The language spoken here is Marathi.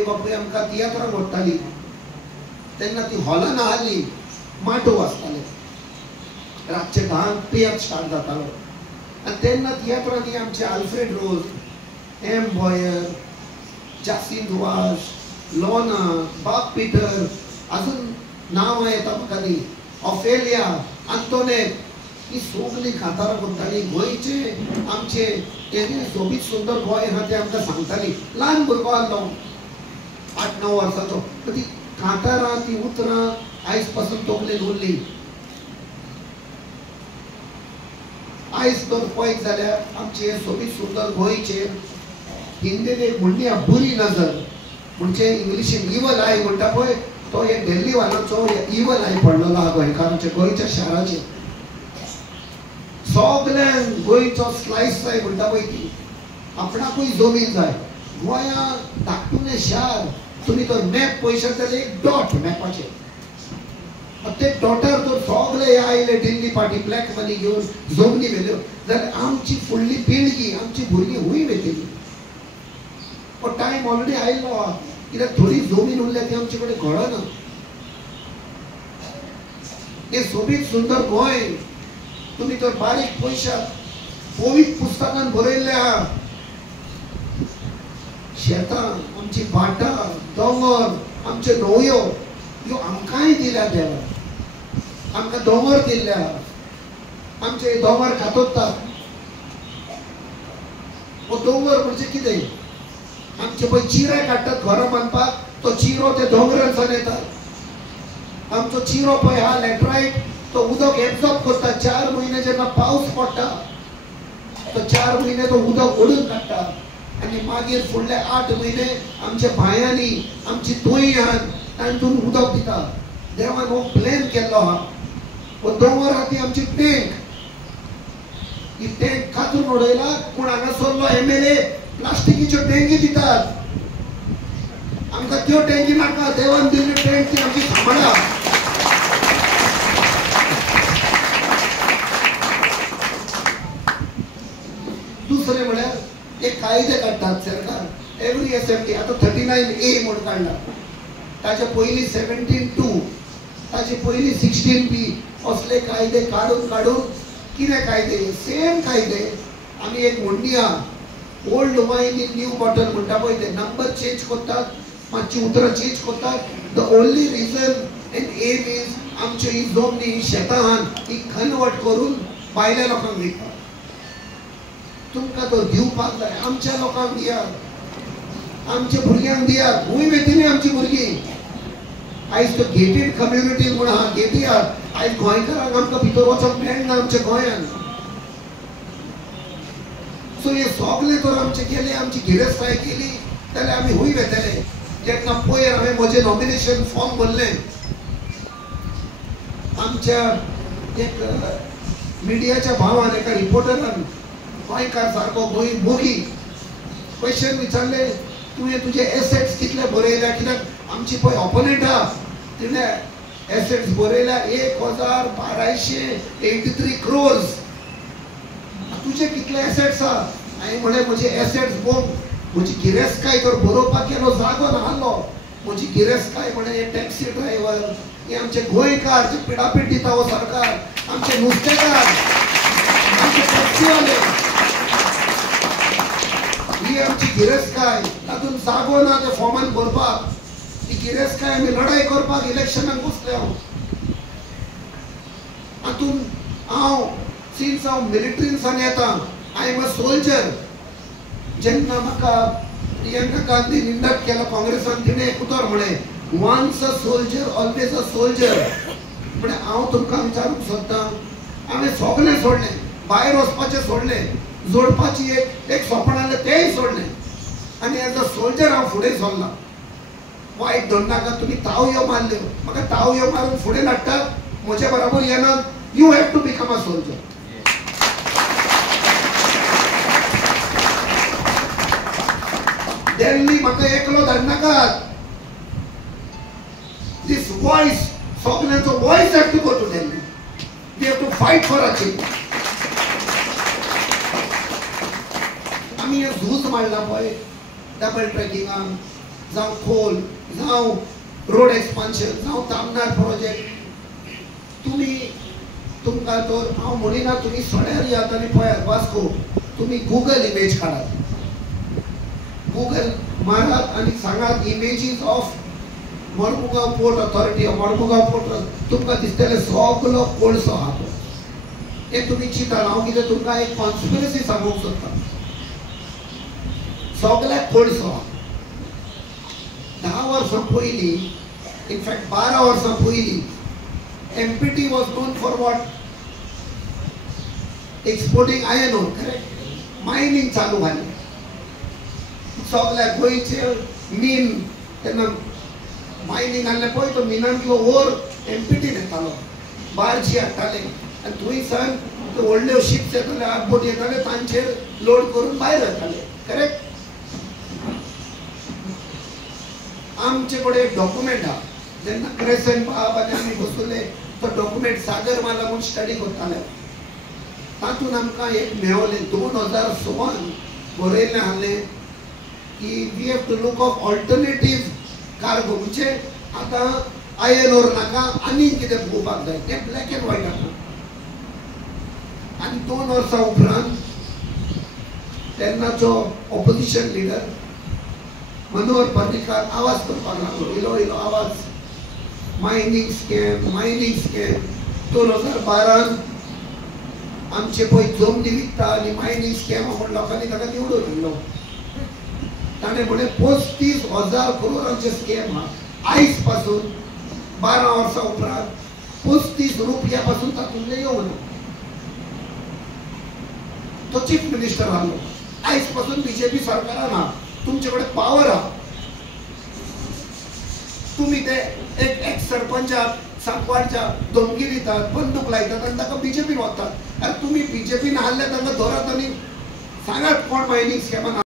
आवय बापूय आमकां तियात्राक व्हरताली तेन्ना ती हॉलान आसली माटो वाजताले रातचे 10 पियत स्टार्ट जातालो आनी तेन्ना तियात्रांनी आमचे आल्फ्रेड रोज एम बॉयर जासिंत वाश लॉना बाब पीटर अजून नांव येता म्हाका ती ऑफेलिया आंतोनेट ही सगळीं कांतारां करतालीं गोंयचे आमचे सोबीत सुंदर गोंय आहा ते आमकां सांगताली ल्हान भुरगो आसलो 8-9 वर्साचो ती कांतारां ती उतरां आयज पासून तोखलेन उरली आयज तर पळयत जाल्यार आमचे सोबीत सुंदर गोंयचे हिंदीन एक म्हणली बुरी नजर म्हणजे इंग्लिशीन इवल आय म्हणटा पळय तो एक दिल्ली वालांचो इवल आय पडलेलो आहा गोंयकारांच्या गोंयच्या शाराचेर सगळ्यांक गोंयचो स्लायस जाय म्हणटा पळय ती आपणाकूय जमीन जाय गोंया धाकटुलें शार तुमी तो मॅप पळयशात जाल्यार एक डॉट मॅपाचेर ते डॉटार तर सगळे आयले दिल्ली पार्टी ब्लॅक मनी घेवन जमनी व्हेल्यो जाल्यार आमची फुडली पिळगी आमची भुरगीं हूंय वेतली पण टायम ऑलरेडी आयिल्लो आहा कित्याक थोडी जमीन उरल्या ती आमचे कडेन कळना हे सोबीत सुंदर गोंय तुमी तर बारीक पयशात पवित्र पुस्तकान बरयल्ले आहा शेतां आमची भाटां दोंगर आमचे न्हंयो ह्यो आमकांय दिल्या देवान आमकां दोंगर दिल्ले आहा आमचे दोंगर खातोतात हो दोंगर म्हणजे कितें आमचे पळय चिरे काडटात घरां बांदपाक तो चिरो ते दोंगरांसान येता आमचो चिरो पळय हा लॅटरायट तो उदक एब्सॉर्ब करता 4 म्हयने जेन्ना पावस पडटा तो 4 म्हयने तो उदक ओडून काडटा आनी मागीर फुडले 8 म्हयने आमच्या भायांनी आमची तोंयान तातूंत उदक दिता देवान हो प्लॅन केल्लो आहा हो दोंगर आहा ती आमची टँक ही टँक कातून उडयला पूण हांगासरलो MLA प्लास्टिकीच्यो टँकी दितात आमकां त्यो टँकी नाका देवान दिल्ली टँक ती आमची सांबाळा दुसरे म्हळ्यार एक कायदे काडटात सरकार एवरी असेंब्ली आता 39A म्हूण काडला ताचे पयलीं 17(2) ताचे पयलीं 16B असले कायदे काडून कितें कायदे सेम कायदे आमी एक म्हणणी आहा ओल्ड वायन इन न्यू बॉटल म्हणटा पळय ते नंबर चेंज करतात मातशी उतरां चेंज करतात the only reason and aim is आमची ही जमनी शेतां ही खनवट करून भायल्या लोकांक विकतात तुमकां तो दिवपाक जाय आमच्या लोकांक दियात आमच्या भुरग्यांक दियात हूंय वेतली आमची भुरगीं आयज तो गेटेड कम्युनिटी म्हूण आहा गेटी आहात आयज गोंयकारांक आमकां भितर वचोंक मेळना आमच्या गोंयांत सो हे सगळे तर आमचे केले आमची गिरेस्ताय केली जाल्यार आमी हूंय वेतले जेन्ना पयर हांवें म्हजें नॉमिनेशन फॉर्म भरलें आमच्या एक मिडियाच्या भावान एका रिपोर्टरान गोंयकार सारको गोंय मोगी क्वेश्चन विचारले तुवें तुजे एसेट्स कितले बरयल्या कित्याक आमची पळय ऑपोनंट आहा तिणें एसेट्स बरयल्या 1,1283 crores तुजे कितले एसेट्स आहा हांवें म्हळें म्हजे एसेट्स पळोवन म्हजी गिरेस्ताय तर बरोवपाक गेलो जागो नाहलो म्हजी गिरेस्ताय म्हळें हे टॅक्सी ड्रायव्हर हे आमचे गोंयकार जे पिडापीड दिता हो सरकार आमचे नुस्तेकार आमचे टॅक्सीवाले ही आमची गिरेस्ताय तातूंत जागो ना त्या फॉर्मान भरपाक ही गिरेस्ताय आमी लढाई करपाक इलेक्शनाक बसले हातूंत हांव सिन्स हांव मिलिटरींतल्यान येता आय एम अ सोल्जर जेन्ना म्हाका प्रियंका गांधी इंडक्ट केलो काँग्रेसान तिणें एक उतर म्हळें once a soldier always a soldier म्हळ्यार हांव तुमकां विचारूंक सोदतां हांवें सगळें सोडलें भायर वचपाचें सोडलें जोडपाची एक स्वप्न आसलें तेंय सोडलें आनी एज अ सोल्जर हांव फुडें सरलां वायट धरनाका तुमी तावयो मारल्यो म्हाका तावयो मारून फुडें धाडटात म्हजे बरोबर येनात you have to become a soldier Delhi म्हाका एकलो धाडनाकात दिस वॉयस सगळ्यांचो voice have to go to Delhi we have to fight for a change आमी हे झूज मारला पळय डबल ट्रॅकिंगाक जावं खोल, जावं रोड एक्सपान्शन, जावं तामनार प्रोजेक्ट, तुमकां तर हांव म्हणिना तुमी सड्यार यात आनी पळयात वास्को, तुमी गुगल इमेज काढात, गुगल मारात आनी सांगात images of Mormugao port authority, Mormugao port, तुमकां दिसतलें सगलो कोळसो आहा तो. हे तुमी चिंतात, हांव कितें तुमकां एक कॉन्स्पिरसी सांगूंक सोदतां. सगळ्याक कोळसो आहा. 10 वर्सां पयलीं, इनफॅक्ट 12 वर्सां पयलीं, MPT was known for what? Exporting iron ore, correct? Mining चालू झाली. सगळ्या गोंयचे मीन तेन्ना मायनिंग आहलें पळय, तो मिनांतलो ओर MPT येतालो, बार्जी हाडटाले आनी थंयसान त्यो व्हडल्यो शिप्स येताले, आगबोट येताले, तांचेर लोड करून भायर येताले, करेक्ट? आमचे कडेन एक डॉक्युमेंट आहा, जेन्ना क्रेसेंट बाब आनी आमी बसुले तो डॉक्युमेंट सागरमाला म्हणून स्टडी करताले, तातूंत आमकां एक मेळ्ळें 2016 बरयल्लें आहलें की we have to look of alternative cargo, म्हणजे आतां आयर्न ओर नाका आनी कितें पळोवपाक जाय, तें ब्लॅक एंड व्हायट आसा. आनी 2 वर्सां उपरांत तेन्नाचो ऑपोजिशन लिडर मनोहर पर्रीकार आवाज करपाक लागलो, इलो इलो आवाज, मायनिंग स्कॅम, मायनिंग स्कॅम. 2012 आमचे पळय जमनी विकता आनी मायनिंग स्कॅम म्हणून लोकांनी ताका निवडून हाडलो. ताणें म्हळें 35,000 करोडांचे स्कॅम आहा. आयज पासून 12 वर्सां उपरांत 35 रुपया पासून तातूंतले येवना. तो चीफ मिनिस्टर आहलो. आयज पासून बीजेपी सरकारान आहा, तुमचे कडेन पावर आहा. तुम्ही ते एक सरपंचाक सांकवाडच्या धमकी दितात, बंदूक लायतात आनी ताका बीजेपीन वतात. अरे तुम्ही बीजेपीन हाडले तांकां धरात आनी सांगात कोण मायनिंग स्कॅमान